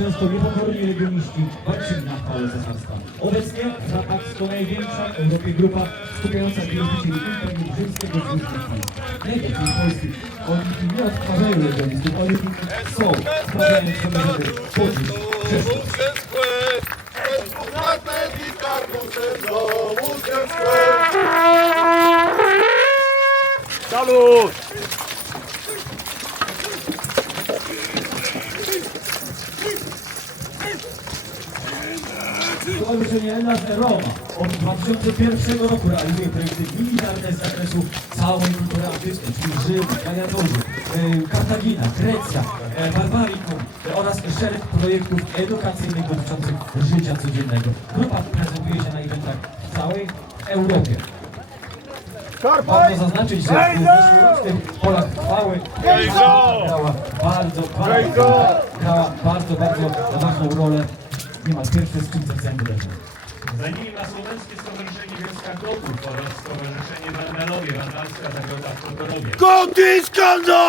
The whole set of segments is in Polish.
często niepokorni regioniści walczyli na chwałę cesarstwa. Obecnie Zapak to największa w Europie grupa skupiająca wielbicieli Imperium Rzymskiego z różnych państw. Najwięcej z Polski. Oni nie odtwarzają legionistów, oni są, sprawiając sobie, poczuć przeszłość. Salut! Stowarzyszenie Elas Roma od 2001 roku realizuje projekty militarne z zakresu całej kultury antycznej, czyli Rzym, e, Kartagina, Grecja, e, Barbarikum e, oraz szereg projektów edukacyjnych dotyczących życia codziennego. Grupa prezentuje się na eventach w całej Europie. Warto zaznaczyć, że w zeszłorocznych polach chwały grała bardzo, bardzo, grała bardzo, bardzo ważną rolę. Niemal w całym wydarzeniu. Za nimi ma Słowenskie Stowarzyszenie Wioska Gotów oraz Stowarzyszenie Wandalowie, Wandalska Zagroda w Kotorowie. Gotiskanza!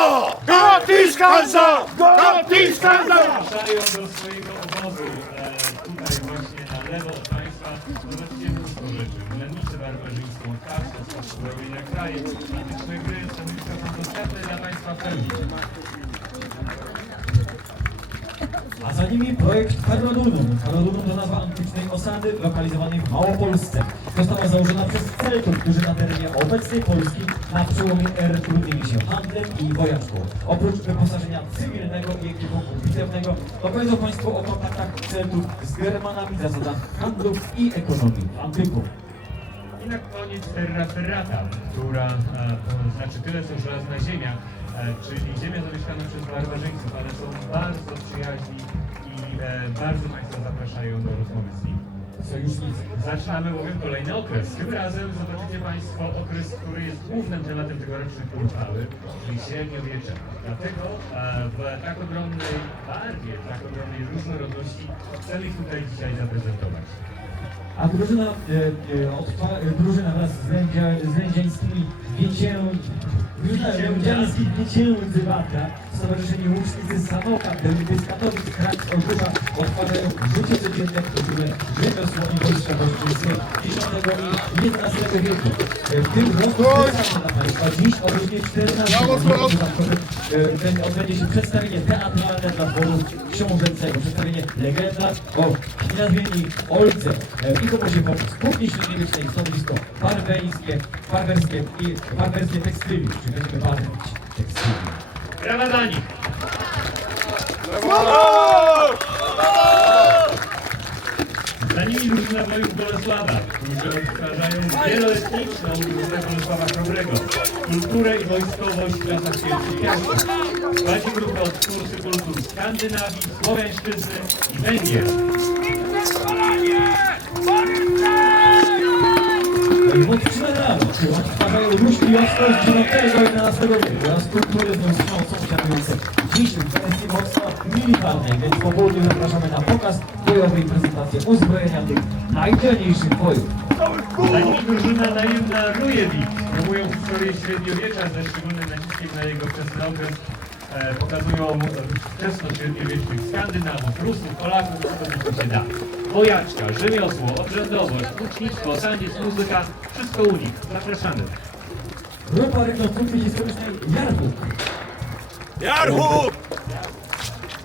Gotiskanza! Gotiskanza! Zapraszają do swojego obozu e, tutaj właśnie na lewo od Państwa. Mnóstwo rzeczy. Sposób na kraje, antyczne gry, stanowiska są dostępne dla Państwa w pełni. Nimi projekt Carnodunum. Carnodunum to nazwa antycznej osady lokalizowanej w Małopolsce. Została założona przez Celtów, którzy na terenie obecnej Polski na przełomie er trudnili się handlem i wojaczką. Oprócz wyposażenia cywilnego i ekwipunku bitewnego, opowiedzą Państwo o kontaktach Celtów z Germanami, zasadach handlu i ekonomii antyku. I na koniec Terra Ferrata, która e, znaczy tyle co żelazna ziemia, e, czyli ziemia zamieszkana przez barbarzyńców, ale są bardzo przyjaźni bardzo Państwa zapraszają do rozmowy z nimi. Sojusznicy. Zaczynamy bowiem kolejny okres. Tym razem zobaczycie Państwo okres, który jest głównym tematem tegorocznej uchwały, czyli średniowiecze. Dlatego e, w tak ogromnej barwie, w tak ogromnej różnorodności chcemy ich tutaj dzisiaj zaprezentować. A drużyna, e, e, odpa, e, drużyna wraz z, lędzia, z lędziańskimi wiecię, drużyna lędziańskich wieciędzybaka, Stowarzyszenie Łucznicy z Sanoka, Deliby z Katowic, Kraków, Olbrzyma odkładają życie codzienne, które rzemiosło i wojskowości z X i XI wieku. E, W tym roku Państwa dziś o godzinie 14 e, będzie- odbędzie się przedstawienie teatralne dla dworu książęcego, przedstawienie legenda o nazwieni Olce. E, I to będzie poprzez kuchni średniowiecznej, stanowisko barbeńskie, barberskie i barberskie tekstyli, czyli będziemy barwić tekstyli. Brawa dla nich! Za nimi drużyna bojów Bolesława, którzy odtwarzają wieloletniczną drużynę Bolesława Chrobrego. Kulturę i wojskowość w czasach pierwszych. Prowadzi grupę od kursy kultur Skandynawii, Słowiańszczyzny i Węgier. Mocne rano, odtwarzają różni ostrość XIX i XI wieku oraz kultury z nią sąsiadujące. Dziś w wersji mocno militarnej, więc po południu zapraszamy na pokaz bojowej prezentacji uzbrojenia tych najdzielniejszych bojów. Za nimi drużyna najemna Rujewik. Promują historię średniowiecza ze szczególnym naciskiem na jego wczesny okres. E, pokazują wczesno-średniowiecznych Skandynawów, Rusów, Polaków, co tylko się da. Wojaczka, rzemiosło, obrzędowość, łucznictwo, taniec, muzyka, wszystko u nich. Zapraszamy. Grupa rekonstrukcji historycznej bardzo, Jarmuk.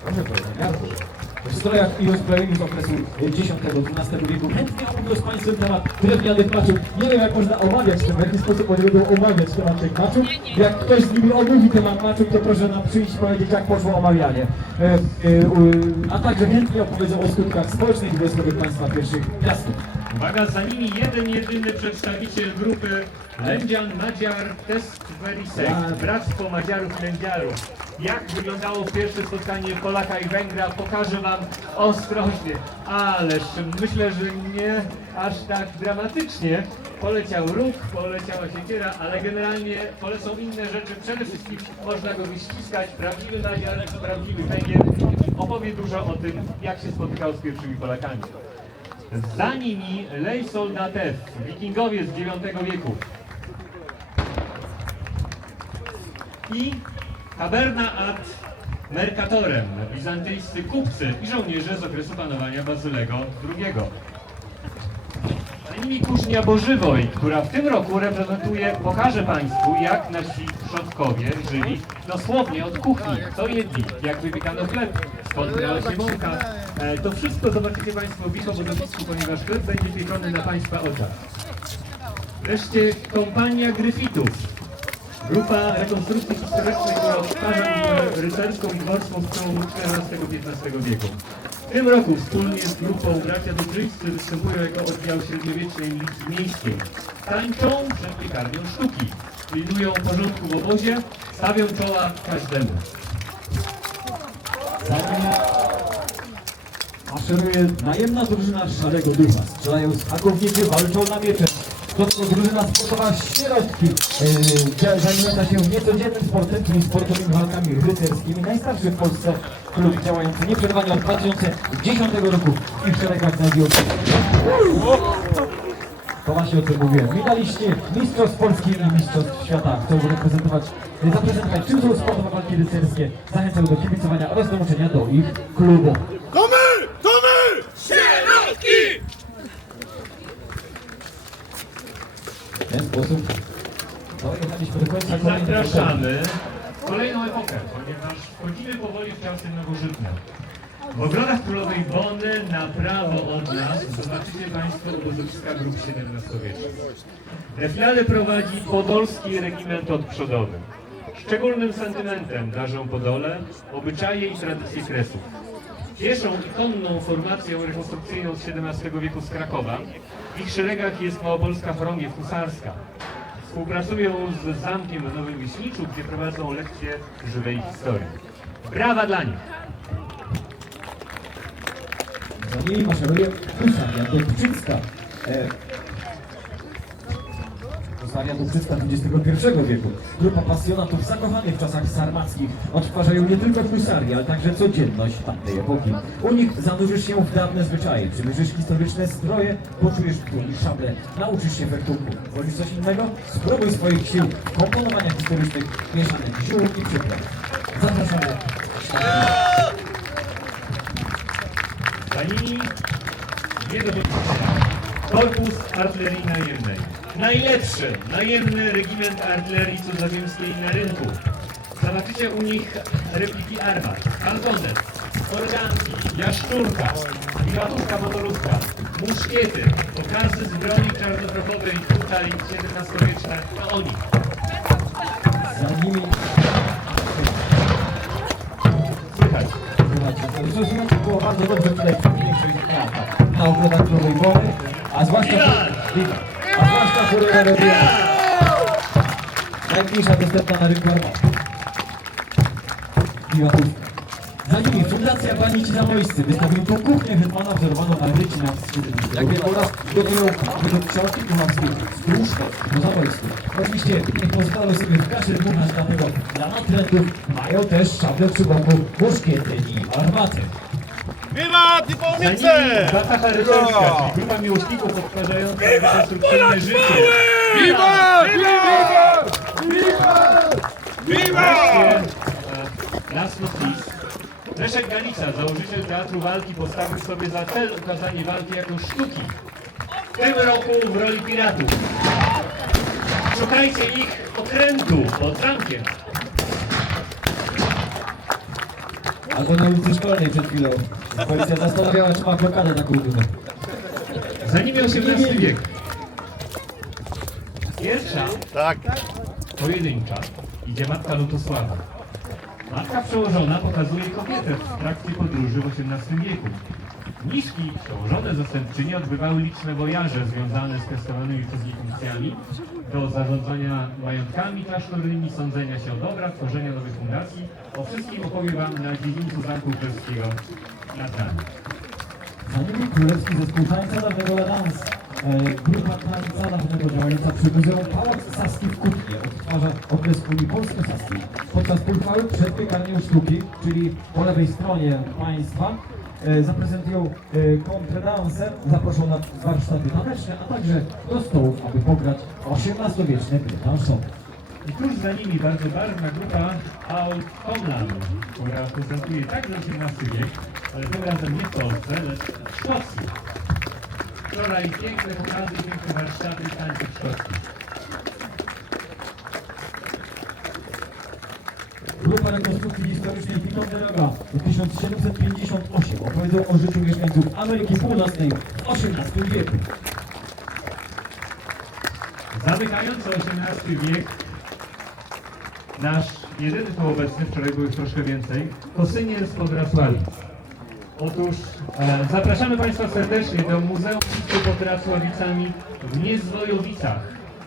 W strojach i uzbrojeniu z okresu X-XII wieku. Chętnie omówię z Państwem temat drewnianych maczów. Nie wiem jak można omawiać to, w jaki sposób oni będą omawiać temat tych maczów. Jak ktoś z nimi omówi temat maczów, to proszę nam przyjść i powiedzieć jak poszło omawianie. E, e, u- a także chętnie opowiedzą o skutkach społecznych i wojskowych państwa pierwszych miastów. Uwaga, za nimi jeden, jedyny przedstawiciel grupy Lędzian Madziar Testverisek, Bractwo Madziarów Lędziarów. Jak wyglądało pierwsze spotkanie Polaka i Węgra, pokażę Wam ostrożnie, ależ myślę, że nie aż tak dramatycznie. Poleciał róg, poleciała siekiera, ale generalnie polecą inne rzeczy. Przede wszystkim można go wyściskać. Prawdziwy Madziar, prawdziwy Węgier opowie dużo o tym, jak się spotykał z pierwszymi Polakami. Za nimi Lej Soldatew, wikingowie z IX wieku. I Taberna ad Mercatorem, bizantyjscy kupcy i żołnierze z okresu panowania Bazylego II. Nimi kuźnia Bożywoj, która w tym roku reprezentuje, pokaże Państwu, jak nasi przodkowie żyli dosłownie od kuchni, co jedli, jak wypiekano chleb, skąd brała się mąka. E, To wszystko zobaczycie Państwo w Wichowodowisku, ponieważ chleb będzie pieczony na Państwa oczach. Wreszcie kompania Gryfitów. Grupa rekonstrukcji historycznej, która odtwarza rycerską i dworską przełomu XIV-XV wieku. W tym roku wspólnie z grupą bracia Dobrzyńscy występują jako oddział średniowiecznej milicji miejskiej. Tańczą przed piekarnią sztuki. Pilnują porządku w obozie, stawią czoła każdemu. Maszeruje najemna drużyna Szarego Ducha. Strzelają z walczą na miecze. To to drużyna sportowa Sierotki, yy, zajmująca się niecodziennym sportem, czyli sportowymi walkami rycerskimi. Najstarszy w Polsce klub działający nieprzerwanie od 2010 roku i w szeregach się to właśnie o tym mówiłem. Medaliści Mistrzostw Polski i Mistrzostw Świata chcą reprezentować, zaprezentować czym są sportowe walki rycerskie. Zachęcam do kibicowania oraz dołączenia do ich klubu. To my! To my! Sierotki! W ten sposób dojechaliśmy do końca kolejnej Zapraszamy w kolejną epokę, ponieważ wchodzimy powoli w czasy nowożytne. W ogrodach królowej Bony na prawo od nas zobaczycie Państwo obozowiska grup XVII-wiecznych. Defilady prowadzi Podolski Regiment Odprzodowy. Szczególnym sentymentem darzą Podole obyczaje i tradycje Kresów. Pieszą i konną formacją rekonstrukcyjną z XVII wieku z Krakowa. W ich szeregach jest Małopolska Chorągiew Husarska. Współpracują z Zamkiem w Nowym Wiśniczu, gdzie prowadzą lekcje żywej historii. Brawa dla nich! Za nimi maszeruje Husaria Dobrczycka. E, Husaria Dobrczycka XXI wieku. Grupa pasjonatów zakochanych w czasach sarmackich odtwarzają nie tylko husarię, ale także codzienność tamtej epoki. U nich zanurzysz się w dawne zwyczaje, przymierzysz historyczne stroje, poczujesz w dłoni szablę, nauczysz się fechtunku. Wolisz coś innego? Spróbuj swoich sił w komponowaniach historycznych mieszanych ziół i przypraw. Zapraszamy. Za nimi nie do. Korpus Artylerii Najemnej. Najlepszy najemny regiment artylerii cudzoziemskiej na rynku. Zobaczycie u nich repliki armat, kantonet, organki, jaszczurka, piłatówka motorówka, muszkiety, pokazy z broni czarnoprochowej tutaj XVII-wieczne, to oni. Za nimi Słychać. Już znaczy było bardzo dobrze widać większość miasta na ogrodach Królowej Wody, a zwłaszcza a zwłaszcza Furora Robiana. Najmniejsza dostępna na rynku armaty. Piłatówka. Za nimi Fundacja Panici Zamojscy wystawił tu kuchnię hetmana wzorowaną na ryci na wschód wieku oraz gotują według książki kucharskiej z gruszką po zamojsku. Oczywiście nie pozwolą sobie w kaszy dmuchać, dlatego dla natrętów mają też szable przy boku, muszkiety i armaty. Wiwat i nimi Batacha Rycerska, czyli grupa miłośników odtwarzająca rekonstrukcyjne życie. Wiwat! Wiwat! Wiwat! Last not least, Leszek Galica, założyciel Teatru Walki, postawił sobie za cel ukazanie walki jako sztuki. W tym roku w roli piratów. Szukajcie ich okrętu pod zamkiem. Albo na ulicy Szkolnej przed chwilą. Policja zastanawiała, czy ma blokadę na kulturę. Za nimi XVIII wiek. Pierwsza Tak. pojedyncza idzie matka Lutosława. Matka przełożona pokazuje kobietę w trakcie podróży w XVIII wieku. Niżki przełożone zastępczynie odbywały liczne wojaże związane z kwestionowanymi przez nich funkcjami do zarządzania majątkami klasztornymi, sądzenia się o dobrach, tworzenia nowych fundacji. O wszystkim opowiem Wam na dziedzińcu Zamku Królewskiego nad nami. Za nimi królewski zespół tańca dawnego La Dance. E, grupa tańca dawnego działająca przy Muzeum Pałac Saski w Kutnie odtwarza okres Unii Polsko-Saskiej. Podczas półchwały przed piekarnią sztuki, czyli po lewej stronie państwa, zaprezentują e, kontredanse, zaproszą na warsztaty taneczne, a także do stołów, aby pograć XVIII-wieczne gry tanszowe. I tuż za nimi bardzo barwna grupa Out Homeland, która prezentuje także XVIII wiek, ale tym razem nie w Polsce, lecz w Szkocji. Wczoraj piękne pokazy, piękne warsztaty tańców szkockich. Grupa rekonstrukcji historycznej Piconderoga w 1758 opowiadał o życiu mieszkańców Ameryki Północnej w XVIII wieku. Zamykający XVIII wiek, nasz jedyny tu obecny, wczoraj było ich troszkę więcej, Kosynier z Wrocławia. Otóż e, zapraszamy Państwa serdecznie do Muzeum pod Racławicami w Niezwojowicach.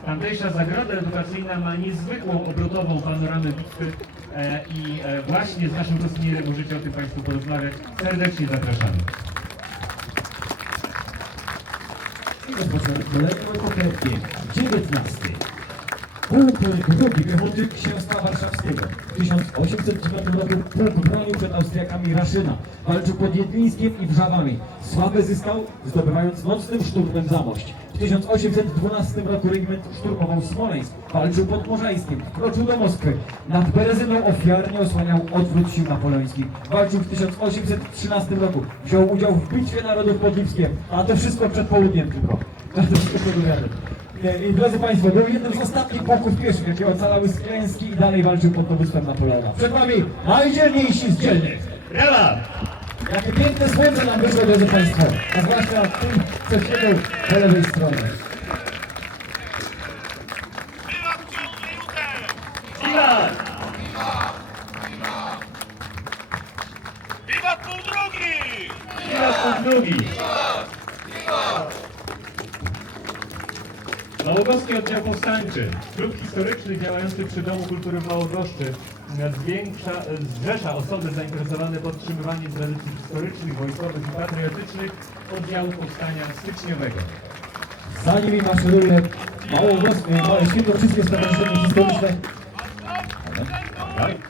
Tamtejsza zagroda edukacyjna ma niezwykłą obrotową panoramę bitwy i e, właśnie z naszym Kosynierem możecie o tym Państwu porozmawiać. Serdecznie zapraszamy. I rozpoczynamy wiek XIX. Pułk drugi piechoty Księstwa Warszawskiego. W 1809 roku pułk bronił przed Austriakami Raszyna. Walczył pod Jedlińskiem i Wrzawami. Sławę zyskał, zdobywając nocnym szturmem Zamość. W 1812 roku regiment szturmował Smoleńsk. Walczył pod Morzańskiem. Wkroczył do Moskwy. Nad Berezyną ofiarnie osłaniał odwrót sił napoleońskich. Walczył w 1813 roku. Wziął udział w Bitwie Narodów pod Lipskiem. A to wszystko przed południem tylko. To wszystko. E, I drodzy Państwo, był jednym z ostatnich pułków pieszych, jakie ocalały z klęski i dalej walczył pod dowództwem Napoleona. Przed Wami najdzielniejsi z dzielnych. Brawa! Jakie piękne słońce nam wyszło, drodzy Państwo. A zwłaszcza tym, co siedział po lewej stronie. Viva pół drugi! Siła punkt drugi! Oddział Powstańczy, klub historyczny działający przy Domu Kultury w Małogoszczy, zwiększa, zrzesza osoby zainteresowane podtrzymywaniem tradycji historycznych, wojskowych i patriotycznych oddziału Powstania Styczniowego. Za nimi maszeruje Małogoskie, małe Świętokrzyskie Stowarzyszenie Historyczne. Tak? Chodź!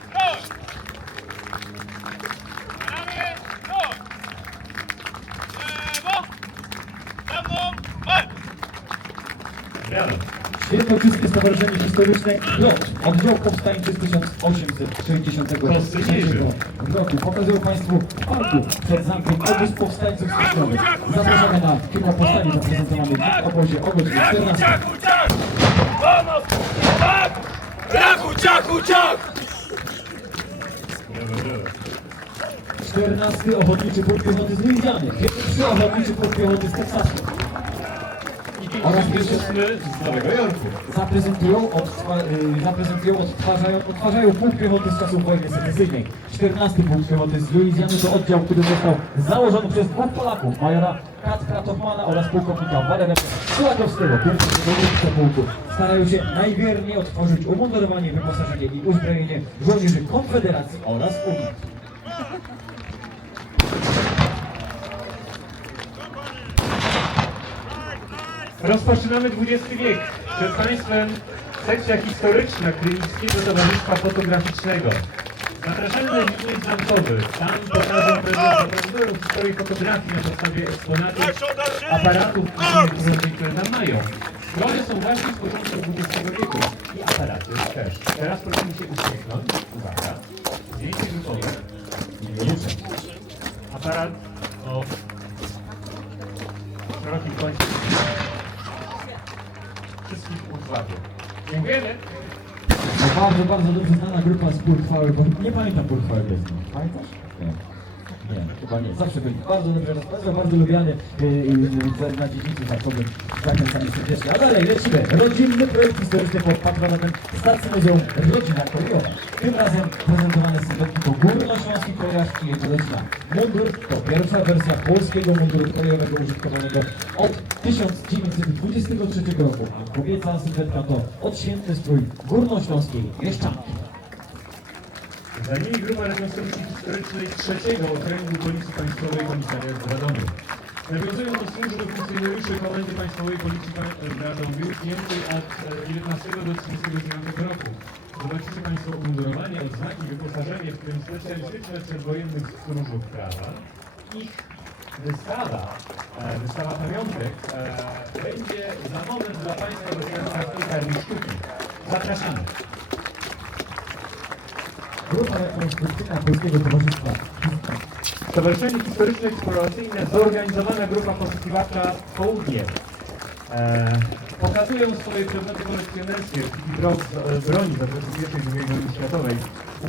Świętokrzyskie Stowarzyszenie Historyczne GROT, oddział powstańczy z 1863 roku. Pokazują Państwu w parku przed zamkiem obóz powstańców styczniowych. Zapraszamy na kino powstanie zaprezentowany w obozie o godzinie 14. Ciachu, ciach! Pomoc! Tak! Ciach! Brawo, brawo. 14 Ochotniczy Pułk Piechoty z Luizjany. Pierwszy Ochotniczy Pułk Piechoty z Teksasu. Oraz pierwszy z Nowego Jorku. Zaprezentują, odtwa, y, zaprezentują odtwarzają, odtwarzają Pułk Piechoty z czasów wojny secesyjnej. 14 Pułk Piechoty z Luizjany to oddział, który został założony przez dwóch Polaków, majora Kacpra Tochmana oraz pułkownika Walerę Szlakowskiego, dowódcę pułku. Starają się najwierniej odtworzyć umundurowanie, wyposażenie i uzbrojenie żołnierzy Konfederacji oraz Unii. Rozpoczynamy XX wiek. Przed Państwem sekcja historyczna Krynickiego Towarzystwa Fotograficznego. Zapraszamy na dziennik zamkowy. Tam pokażą prezentują historię fotografii na podstawie eksponatów, aparatów które tam mają. Strony są właśnie z początku XX wieku i aparaty też. Teraz prosimy się uśmiechnąć. Uwaga. Zdjęcie grupowe. Aparat o Wszystkich uwagi. Dziękujemy. To bardzo, bardzo dobrze znana grupa z Pulchwały, bo nie pamiętam Pulchwały bez nich. Pamiętasz? Nie. Chyba nie. Zawsze byli bardzo dobrze rozpoznany, bardzo lubiany yy, na dziedzictwie zakowym. Zachęcamy serdecznie. A dalej lecimy. Rodzinny projekt historyczny pod patronatem Stacji Muzeum Rodzina Kolejowa. Tym razem prezentowane są tylko górnośląski kojarz i jego rodzina. Mundur to pierwsza wersja polskiego munduru kolejowego użytkowanego od 1923 roku, kobieca sylwetka to odświętny strój górnośląskiej mieszczanki. Za nimi grupa rekonstrukcji historycznej trzeciego okręgu Policji Państwowej Komisariat w Radomiu. Nawiązują do służby funkcjonariuszy Komendy Państwowej Policji w Radomiu Niemcy od e, 19 do 39 roku. Zobaczycie Państwo umundurowanie, odznaki, wyposażenie, w tym specjalistyczne przedwojennych stróżów prawa. Ich wystawa, e, wystawa pamiątek e, będzie za moment dla Państwa dostępna w piekarni sztuki. Zapraszamy. Grupa rekonstrukcyjna Polskiego Towarzystwa Stowarzyszenie Historyczno-Eksploracyjne zorganizowana grupa poszukiwacza Południe. E, pokazują swoje przedmioty kolekcjonerskie, czyli bro, e, broni z okresu I i II wojny światowej.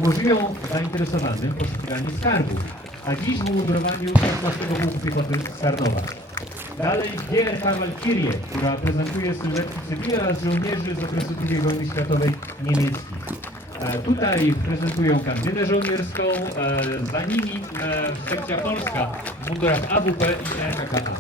Umożliwią zainteresowanym poszukiwanie skarbów, a dziś w umundurowaniu 16 Pułku Piechoty z Karnowa. Dalej GRK Valkyrie, która prezentuje sylwetki cywili oraz żołnierzy z okresu II wojny światowej niemieckich. E, Tutaj prezentują kandynę żołnierską, e, za nimi e, sekcja polska w mundurach AWP i NKKA.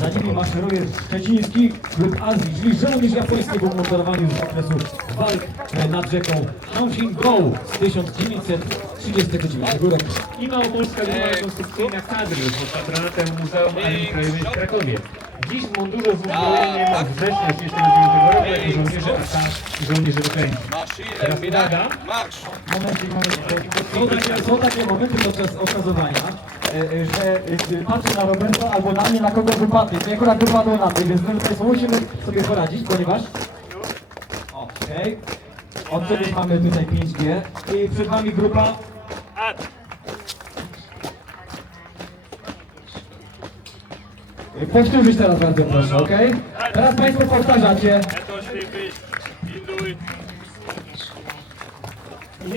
Za nimi maszeruje szczeciński klub Azji, czyli żołnierz japońskiego w motorowaniu z okresu walk nad rzeką Hanshin Go z 1939 roku. I Małopolska Grupa Rekonstrukcyjna Kadry pod patronatem Muzeum Armii Krajowej w Krakowie. Dziś w mundurze z uzbrojeniem września 1939 roku jako żołnierze AK i żołnierze wyklęci. Teraz uwaga, Marsz! Momencik, momencik. Są takie, są takie momenty podczas okazowania, e, e, że e, patrzę na Roberta albo na mnie, na kogo wypadnie. To akurat wypadło na mnie, więc drodzy Państwo, musimy sobie poradzić, ponieważ... Okej. Od czegoś mamy tutaj 5G i przed Wami grupa... Powtórzyć teraz bardzo proszę, okej? Teraz Państwo powtarzacie.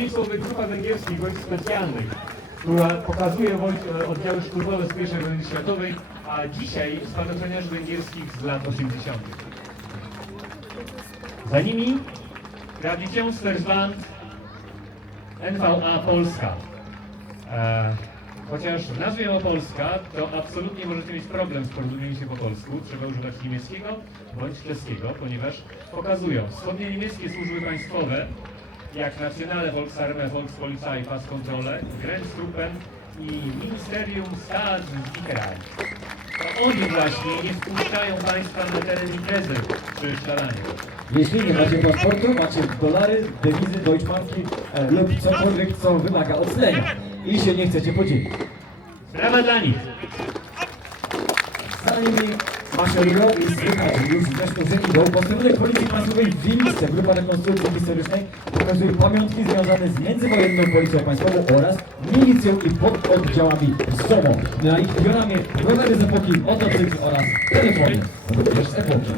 Słowy grupa węgierskich wojsk specjalnych, która pokazuje e, oddziały szturmowe z I wojny światowej, a dzisiaj spadochroniarzy węgierskich z lat 80. Za nimi Traditionsverband NVA Polska. E, chociaż w nazwie Małopolska, to absolutnie możecie mieć problem z porozumieniem się po polsku. Trzeba używać niemieckiego bądź czeskiego, ponieważ pokazują wschodnie niemieckie służby państwowe, jak Nationale Volksarmee, Volkspolizei, Passkontrolle, Grenztruppen i Ministerium Staatssicherheit. To oni właśnie nie wpuszczają państwa na teren imprezy przy szalaniu. Jeśli nie macie paszportu, macie dolary, dewizy, deutschmarki e, lub cokolwiek, co wymaga oclenia i się nie chcecie podzielić. Brawa dla nich! Za nimi maszerują i słychać już zresztą, że idą posterunek Policji Państwowej w Wieliczce. Grupa rekonstrukcji historycznej pokazuje pamiątki związane z międzywojenną Policją Państwową oraz milicją i pododdziałami ZOMO. Na ich pionamie rowery z epoki, motocykl oraz telefony, również z epoki.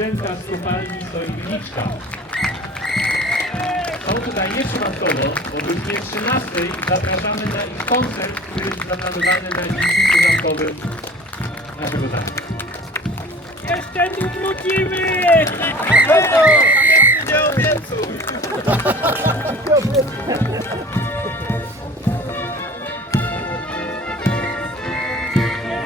Dęta z kopalni Sojgliczka. Są tutaj nieprzypadkowo, bo godzinie 13 zapraszamy na ich koncert, który jest zaplanowany na Liczniku Zamkowym naszego zamku. Jeszcze tu wrócimy! Nie obiecuj!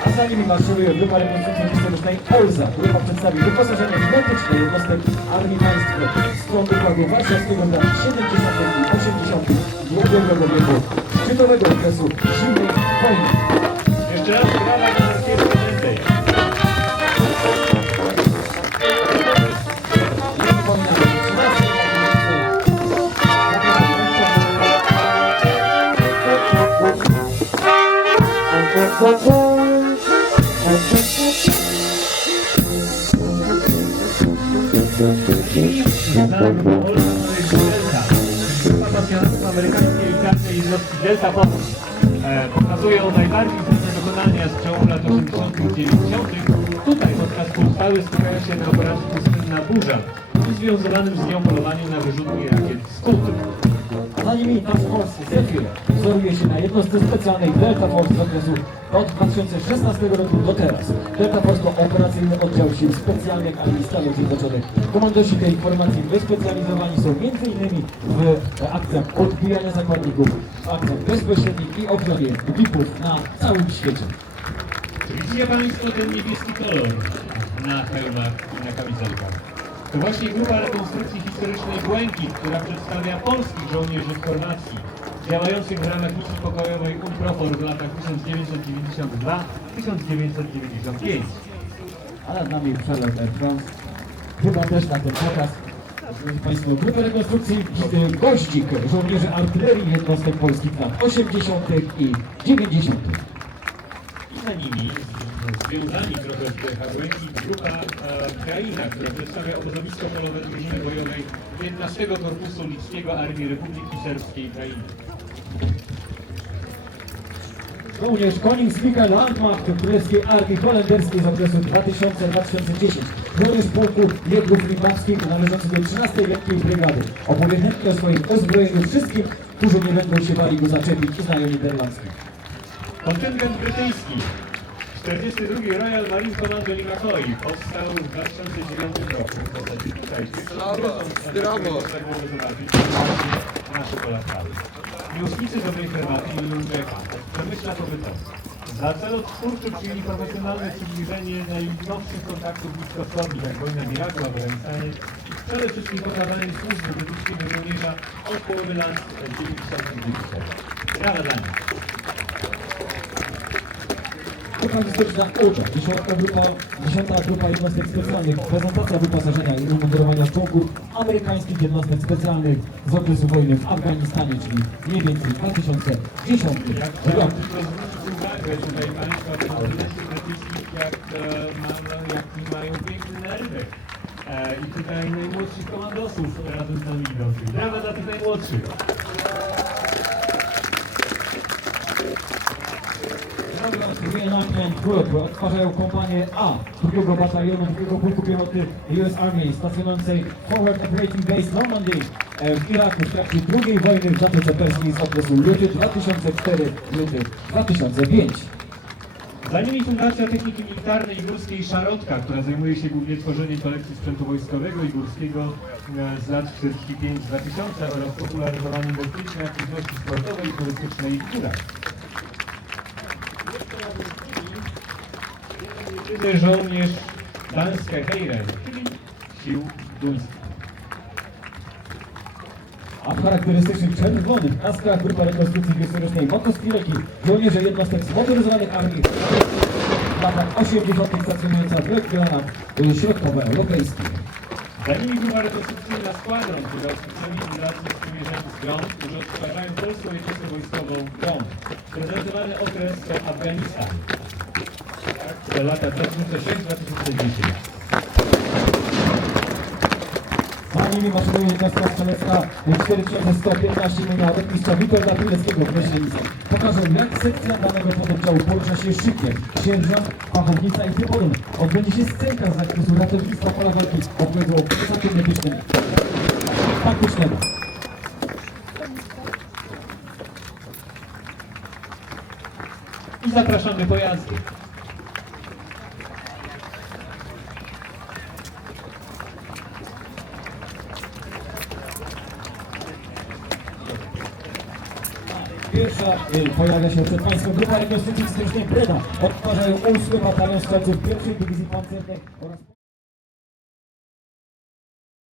A za nimi maszeruje grupa rekonstrukcji historycznej Polza. Grupa przedstawi wyposażenie gigantyczne jednostek Armii Państwa z frontu flagu warszawskiego latach 70. i 80. ubiegłego wieku, szczytowego okresu zimnej wojny. Jeszcze raz brawa dla Orkiestry Dętej. Nie pasjonatów amerykańskiej militarnej jednostki Delta Force. E, pokazują najbardziej znane dokonania z przełomu lat 80. i 90. Tutaj podczas półstały skupiają się na operacji pustynna burza związanym z nią polowaniu na wyrzutnie rakiet Skut. Za nimi Task Force Zephyr wzoruje się na jednostce specjalnej Delta Force z okresu od 2016 roku do teraz. Delta Force to operacyjny oddział sił specjalnych Armii Stanów Zjednoczonych. Komandosi tej formacji wyspecjalizowani są m.in. w akcjach odbijania zakładników, w akcjach bezpośrednich i ochronie VIP-ów na całym świecie. Widzicie Państwo ten niebieski kolor na hełmach i na kamizelkach? To właśnie grupa rekonstrukcji historycznej Błękit, która przedstawia polskich żołnierzy w Chorwacji, działających w ramach misji pokojowej UNPROFOR w latach 1992-1995. A nad nami przelew Air France. Chyba też na ten pokaz. Drodzy Państwo, grupę rekonstrukcji e, Goździk, żołnierzy artylerii jednostek polskich lat 80. i 90. I za nimi związani trochę z BHW i grupa e, Kraina, która przedstawia obozowisko polowe drużyny bojowej 15 Korpusu Lickiego Armii Republiki Serbskiej Krainy. Żołnierz Koningswika Landmacht Królewskiej Armii Holenderskiej z okresu 2000-2010. Żołnierz pułku Biegów Limbawskich należący do 13 Wielkiej Brygady. Opowie chętnie o swoim uzbrojeniu wszystkim, którzy nie będą się bali go zaczepić i znają niderlandzki. Kontyngent brytyjski 42 Royal Marine Commando Limakoi powstał w 2009 roku. W zasadzie tutaj Brawo, brawo. Nasze Polacy. Miłośnicy dobrej herbaty i Lundżeka. Przemyśla pobytowy. Za cel odtwórczy przyjęli profesjonalne przybliżenie najnowszych kontaktów bliskowschodnich, jak wojna w Iraku, Afganistanie i przede wszystkim pokazanie służby brytyjskiego żołnierza od połowy lat 90. Brawa dla nich. Grupa historyczna UCZA, 10 grupa, 10 grupa jednostek specjalnych, prezentacja wyposażenia i umundurowania członków amerykańskich jednostek specjalnych z okresu wojny w Afganistanie, czyli mniej więcej 2010 Jak rok. uwagę tutaj Państwa prezydentów brytyjskich, jak, jaki mają piękny. E, I tutaj najmłodszych komandosów razem z nami idących. Brawa dla tych najmłodszych. Reenactment Group odtwarzają kompanię A drugiego batalionu drugiego pułku piechoty US Army stacjonującej Forward Operating Base Normandy e, w Iraku w trakcie II wojny w Zatoce Perskiej z okresu luty 2004 luty 2005. Za nimi Fundacja Techniki Militarnej Górskiej Szarotka, która zajmuje się głównie tworzeniem kolekcji sprzętu wojskowego i górskiego e, z lat 45-2000 oraz popularyzowaniem bezpiecznej aktywności sportowej i turystycznej w górach. Jedyny żołnierz Danske Heiren, czyli sił duńskich. A w charakterystycznych czerwonych kaskach grupa rekonstrukcji historycznej motospileki żołnierze jednostek zmotoryzowanych armii w latach 80. stacjonująca w regionach środkowoeuropejskich. Za nimi grupa rekonstrukcyjna Składron, która oficjalnie relacji z GROM, którzy odtwarzają polską jednostkę wojskową GROM. Prezentowany okres to Afganistan. Tak, to lata 2006-2010. Za nimi maszynuje jednostka strzelecka 4115 imienia lotnictwa Witolda Pileckiego w Myślenicy. Pokażą jak sekcja danego pododdziału porusza się szybkiem. Sierżant, fachownica i typolum. Odbędzie się scenka z zakresu ratownictwa pola walki obległą poza medycznym. Taktycznego. I zapraszamy pojazdy. Pojawia się przed Państwem grupa rekonstrukcji historycznej Breda. Odtwarzają ósmy batalion strzelców pierwszej dywizji pancernej oraz...